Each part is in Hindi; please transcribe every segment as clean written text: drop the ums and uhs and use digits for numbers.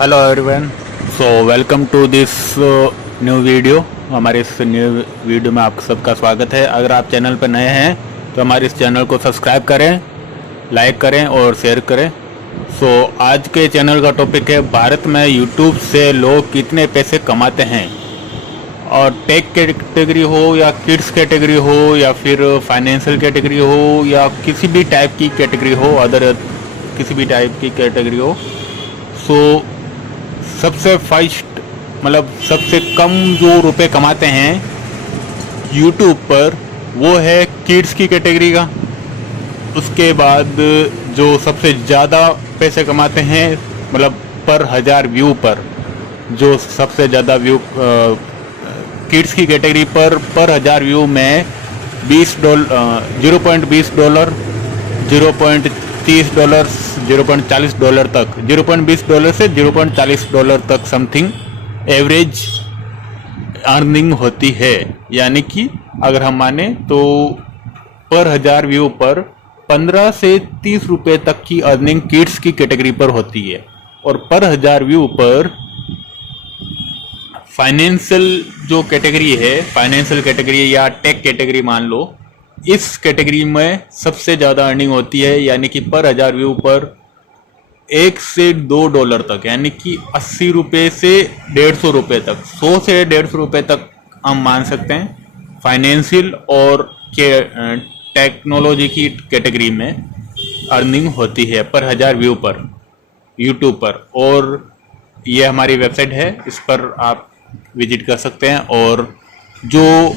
Hello everyone. So welcome to this new video. हमारे इस न्यू वीडियो में आप सबका स्वागत है। अगर आप चैनल पर नए हैं तो हमारे इस चैनल को सब्सक्राइब करें, लाइक करें और शेयर करें। सो आज के चैनल का टॉपिक है भारत में यूट्यूब से लोग कितने पैसे कमाते हैं। और टेक कैटेगरी हो या किड्स कैटेगरी हो या फिर फाइनेंशियल कैटेगरी हो या किसी भी टाइप की कैटेगरी हो, अदर किसी भी टाइप की कैटेगरी हो। सो सबसे फर्स्ट सबसे कम जो रुपए कमाते हैं यूट्यूब पर वो है किड्स की कैटेगरी का। उसके बाद जो सबसे ज़्यादा पैसे कमाते हैं पर 1000 व्यू पर, जो सबसे ज़्यादा व्यू किड्स की कैटेगरी पर 1000 व्यू में $0.20, $0.30, $0.40 तक, $0.20 से $0.40 तक समथिंग एवरेज अर्निंग होती है। यानी कि अगर हम माने तो पर 1000 व्यू पर 15 से 30 रुपए तक की अर्निंग किड्स की कैटेगरी पर होती है। और पर 1000 व्यू पर फाइनेंशियल जो कैटेगरी है, फाइनेंशियल कैटेगरी या टेक कैटेगरी मान लो, इस कैटेगरी में सबसे ज़्यादा अर्निंग होती है। यानी कि पर 1000 व्यू पर $1 से $2 तक, यानी कि 80 रुपये से 150 रुपये तक, 100 से 150 रुपये तक हम मान सकते हैं फाइनेंशियल और टेक्नोलॉजी की कैटेगरी में अर्निंग होती है पर 1000 व्यू पर यूट्यूब पर। और ये हमारी वेबसाइट है, इस पर आप विजिट कर सकते हैं। और जो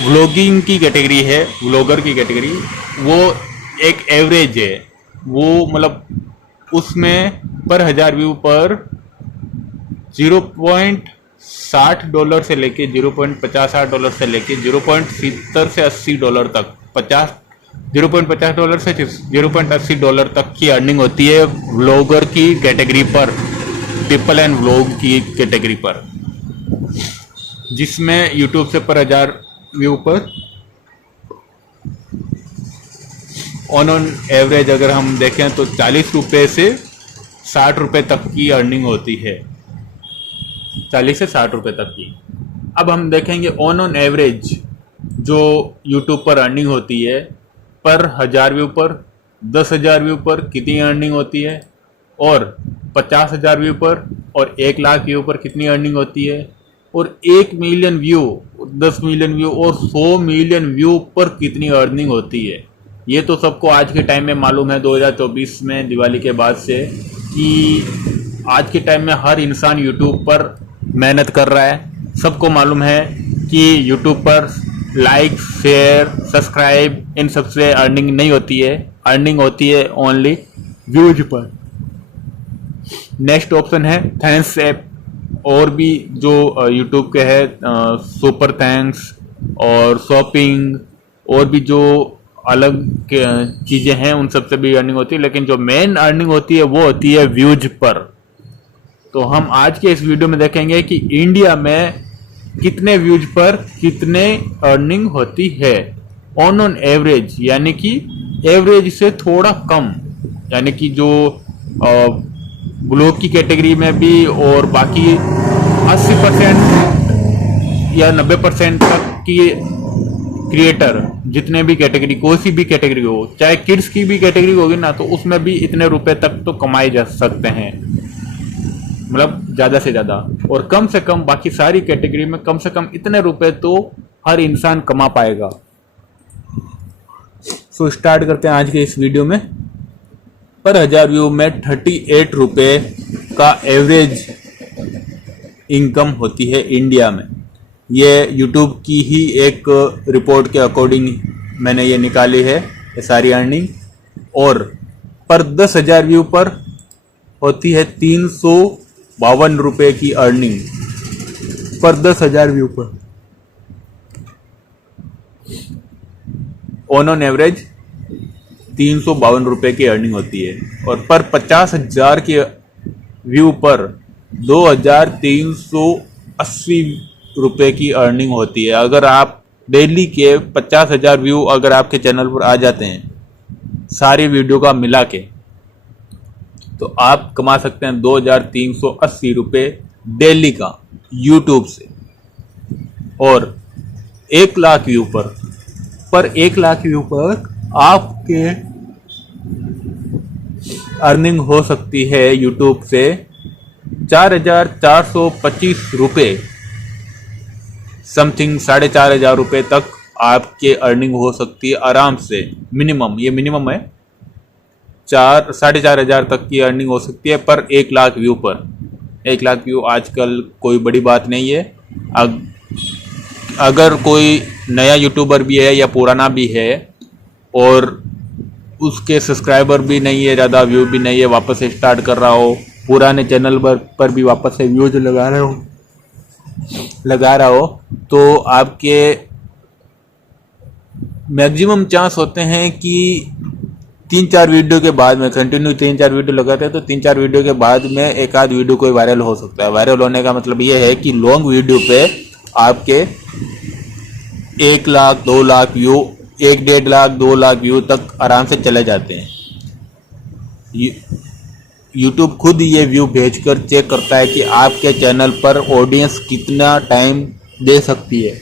व्लॉगिंग की कैटेगरी है, व्लॉगर की कैटेगरी, वो एक एवरेज है। वो उसमें पर 1000 व्यू पर $0.60 से लेके $0.50 से लेके $0.70 से $80 तक, $0.50 से $0.80 तक की अर्निंग होती है व्लॉगर की कैटेगरी पर, पीपल एंड व्लॉग की कैटेगरी पर, जिसमें यूट्यूब से पर 1000 व्यू पर ऑन एवरेज अगर हम देखें तो 40 रुपये से 60 रुपये तक की अर्निंग होती है, 40 से 60 रुपये तक की। अब हम देखेंगे ऑन एवरेज जो यूट्यूब पर अर्निंग होती है पर 1000 व्यू पर, 10,000 व्यू पर कितनी अर्निंग होती है, और 50,000 व्यू पर और 1 लाख व्यू पर कितनी अर्निंग होती है, और 1 मिलियन व्यू, 10 मिलियन व्यू और 100 मिलियन व्यू पर कितनी अर्निंग होती है। ये तो सबको आज के टाइम में मालूम है, 2024 में दिवाली के बाद से, कि आज के टाइम में हर इंसान यूट्यूब पर मेहनत कर रहा है। सबको मालूम है कि यूट्यूब पर लाइक, शेयर, सब्सक्राइब, इन सबसे अर्निंग नहीं होती है। अर्निंग होती है ओनली व्यूज पर। नेक्स्ट ऑप्शन है थैंक्स ऐप। और भी जो यूट्यूब के है सुपर थैंक्स और शॉपिंग और भी जो अलग चीज़ें हैं, उन सब से भी अर्निंग होती है। लेकिन जो मेन अर्निंग होती है वो होती है व्यूज पर। तो हम आज के इस वीडियो में देखेंगे कि इंडिया में कितने व्यूज पर कितने अर्निंग होती है ऑन एवरेज, यानी कि एवरेज से थोड़ा कम, यानी कि जो ब्लॉग की कैटेगरी में भी और बाकी 80% या 90% तक की क्रिएटर, जितने भी कैटेगरी, कोई सी भी कैटेगरी हो, चाहे किड्स की भी कैटेगरी होगी ना, तो उसमें भी इतने रुपए तक तो कमाए जा सकते हैं, ज़्यादा से ज़्यादा। और कम से कम बाकी सारी कैटेगरी में कम से कम इतने रुपए तो हर इंसान कमा पाएगा। सो स्टार्ट करते हैं आज के इस वीडियो में। पर 1000 व्यू में 38 रुपये का एवरेज इनकम होती है इंडिया में। ये यूट्यूब की ही एक रिपोर्ट के अकॉर्डिंग मैंने ये निकाली है ये सारी अर्निंग। और पर 10,000 व्यू पर होती है 352 रुपये की अर्निंग पर 10,000 व्यू पर। ऑन एवरेज 352 रुपये की अर्निंग होती है। और पर 50,000 के व्यू पर 2,380 रुपये की अर्निंग होती है। अगर आप डेली के 50,000 व्यू अगर आपके चैनल पर आ जाते हैं सारी वीडियो का मिला के, तो आप कमा सकते हैं 2380 रुपये डेली का यूट्यूब से। और 1 लाख व्यू पर 1 लाख व्यू पर आपके अर्निंग हो सकती है यूट्यूब से 4425 रुपये समथिंग, 4500 रुपये तक आपके अर्निंग हो सकती है आराम से। मिनिमम, ये मिनिमम है, 4500 तक की अर्निंग हो सकती है पर 1 लाख व्यू पर। 1 लाख व्यू आजकल कोई बड़ी बात नहीं है। अगर कोई नया यूट्यूबर भी है या पुराना भी है और उसके सब्सक्राइबर भी नहीं है, ज़्यादा व्यू भी नहीं है, वापस से स्टार्ट कर रहा हो, पुराने चैनल पर भी वापस से व्यूज लगा रहा हो तो आपके मैक्सिमम चांस होते हैं कि 3-4 वीडियो के बाद में, कंटिन्यू 3-4 वीडियो लगाते हैं तो 3-4 वीडियो के बाद में एक आध वीडियो कोई वायरल हो सकता है। वायरल होने का मतलब ये है कि लॉन्ग वीडियो पे आपके 1 लाख 2 लाख व्यू, 1-1.5 लाख 2 लाख व्यू तक आराम से चले जाते हैं। यूट्यूब खुद ये व्यू भेजकर चेक करता है कि आपके चैनल पर ऑडियंस कितना टाइम दे सकती है।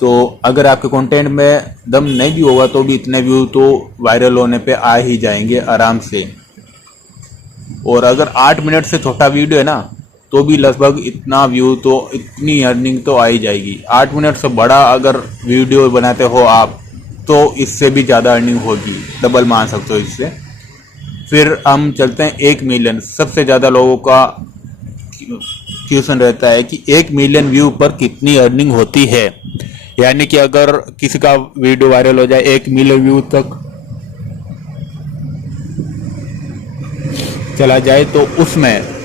तो अगर आपके कंटेंट में दम नहीं भी होगा तो भी इतने व्यू तो वायरल होने पे आ ही जाएंगे आराम से। और अगर 8 मिनट से छोटा वीडियो है ना तो भी लगभग इतना व्यू तो, इतनी अर्निंग तो आ ही जाएगी। 8 मिनट से बड़ा अगर वीडियो बनाते हो आप तो इससे भी ज़्यादा अर्निंग होगी, डबल मान सकते हो इससे। फिर हम चलते हैं 1 मिलियन। सबसे ज़्यादा लोगों का क्वेश्चन रहता है कि 1 मिलियन व्यू पर कितनी अर्निंग होती है। यानी कि अगर किसी का वीडियो वायरल हो जाए 1 मिलियन व्यू तक चला जाए तो उसमें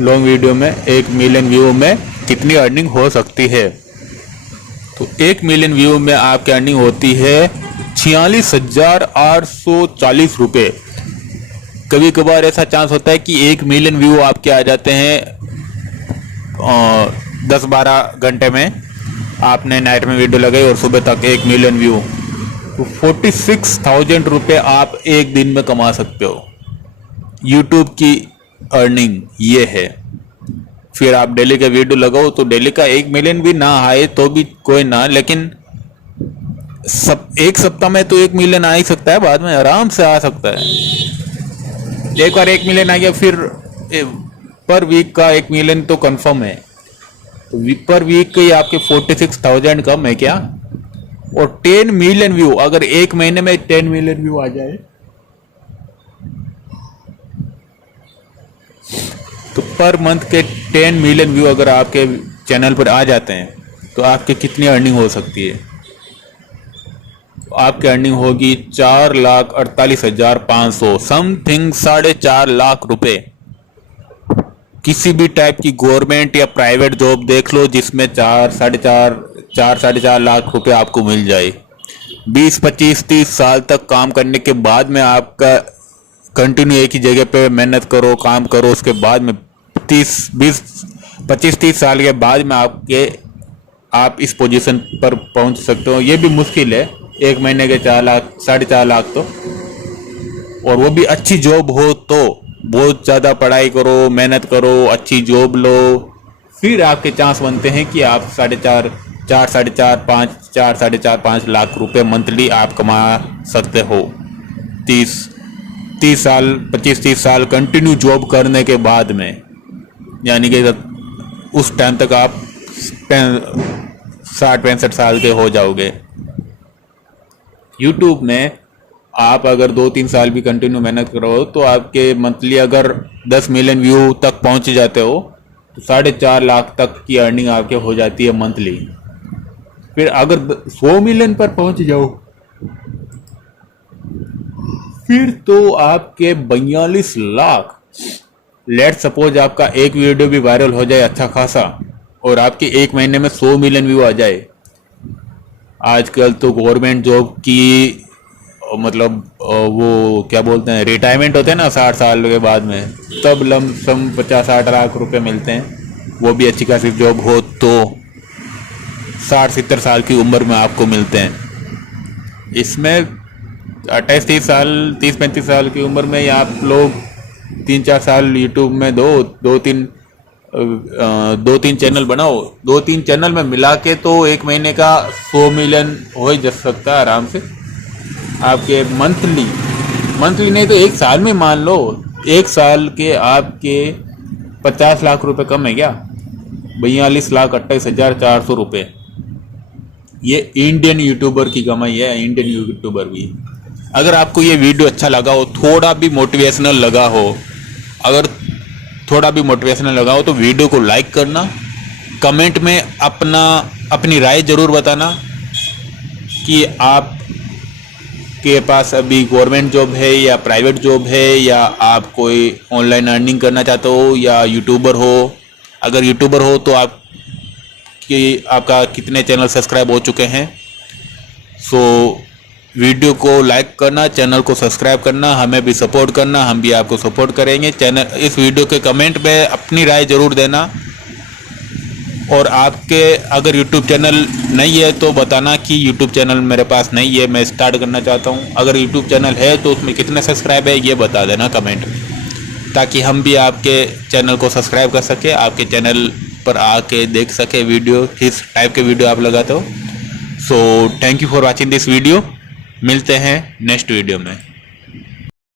लॉन्ग वीडियो में 1 मिलियन व्यू में कितनी अर्निंग हो सकती है। तो 1 मिलियन व्यू में आपकी अर्निंग होती है 46,840 रुपये। कभी कभार ऐसा चांस होता है कि 1 मिलियन व्यू आपके आ जाते हैं 10-12 घंटे में। आपने नाइट में वीडियो लगाई और सुबह तक 1 मिलियन व्यू, तो 46,000 रुपये आप एक दिन में कमा सकते हो। यूट्यूब की अर्निंग ये है। फिर आप डेली का वीडियो लगाओ तो डेली का 1 मिलियन भी ना आए तो भी कोई ना, लेकिन एक सप्ताह में तो 1 मिलियन आ ही सकता है, बाद में आराम से आ सकता है। एक बार 1 मिलियन आ गया फिर पर वीक का 1 मिलियन तो कंफर्म है। तो पर वीक के आपके 46,000 कम है क्या। और 10 मिलियन व्यू, अगर एक महीने में 10 मिलियन व्यू आ जाए तो पर मंथ के 10 मिलियन व्यू अगर आपके चैनल पर आ जाते हैं तो आपके कितनी अर्निंग हो सकती है। तो आपकी अर्निंग होगी 4,48,500 समथिंग, 4.5 लाख रुपए। किसी भी टाइप की गवर्नमेंट या प्राइवेट जॉब देख लो जिसमें 4-4.5 लाख रुपए आपको मिल जाए। 20, 25, 30 साल तक काम करने के बाद में आपका कंटिन्यू एक ही जगह पे मेहनत करो, काम करो, उसके बाद में 25-30 साल के बाद में आप इस पोजीशन पर पहुंच सकते हो। ये भी मुश्किल है, एक महीने के 4 लाख 4.5 लाख तो, और वो भी अच्छी जॉब हो तो। बहुत ज़्यादा पढ़ाई करो, मेहनत करो, अच्छी जॉब लो, फिर आपके चांस बनते हैं कि आप 4.5-5 लाख रुपए मंथली आप कमा सकते हो। 25-30 साल कंटिन्यू जॉब करने के बाद में, यानी कि उस टाइम तक आप 60-65 साल के हो जाओगे। यूट्यूब में आप अगर 2-3 साल भी कंटिन्यू मेहनत करो तो आपके मंथली अगर 10 मिलियन व्यू तक पहुंच जाते हो तो 4.5 लाख तक की अर्निंग आपके हो जाती है मंथली। फिर अगर 100 मिलियन पर पहुंच जाओ फिर तो आपके 42 लाख। लेट सपोज आपका एक वीडियो भी वायरल हो जाए अच्छा खासा और आपके एक महीने में 100 मिलियन व्यू आ जाए। आजकल तो गवर्नमेंट जॉब की मतलब वो क्या बोलते हैं, रिटायरमेंट होते हैं ना 60 साल के बाद में, तब लमसम 50-60 लाख रुपए मिलते हैं। वो भी अच्छी खासी जॉब हो तो 60-70 साल की उम्र में आपको मिलते हैं। इसमें 28-30 साल 30-35 साल की उम्र में या आप लोग 3-4 साल यूट्यूब में दो तीन चैनल बनाओ। 2-3 चैनल में मिला के तो एक महीने का 100 मिलियन हो ही जा सकता है आराम से। आपके मंथली नहीं तो एक साल में मान लो, एक साल के आपके 50 लाख रुपए कम है क्या? 42,28,400 रुपये। ये इंडियन यूट्यूबर की कमाई है, इंडियन यूट्यूबर भी। अगर आपको ये वीडियो अच्छा लगा हो, थोड़ा भी मोटिवेशनल लगा हो, अगर थोड़ा भी मोटिवेशनल लगा हो तो वीडियो को लाइक करना, कमेंट में अपनी राय जरूर बताना कि आप के पास अभी गवर्नमेंट जॉब है या प्राइवेट जॉब है, या आप कोई ऑनलाइन अर्निंग करना चाहते हो, या यूट्यूबर हो। अगर यूट्यूबर हो तो आपका कितने चैनल सब्सक्राइब हो चुके हैं। सो वीडियो को लाइक करना, चैनल को सब्सक्राइब करना, हमें भी सपोर्ट करना, हम भी आपको सपोर्ट करेंगे। इस वीडियो के कमेंट में अपनी राय जरूर देना। और आपके अगर यूट्यूब चैनल नहीं है तो बताना कि यूट्यूब चैनल मेरे पास नहीं है, मैं स्टार्ट करना चाहता हूँ। अगर यूट्यूब चैनल है तो उसमें कितने सब्सक्राइब है ये बता देना कमेंट में, ताकि हम भी आपके चैनल को सब्सक्राइब कर सके, आपके चैनल पर आके देख सके वीडियो, किस टाइप के वीडियो आप लगाते हो। So thank you for watching this video. मिलते हैं नेक्स्ट वीडियो में।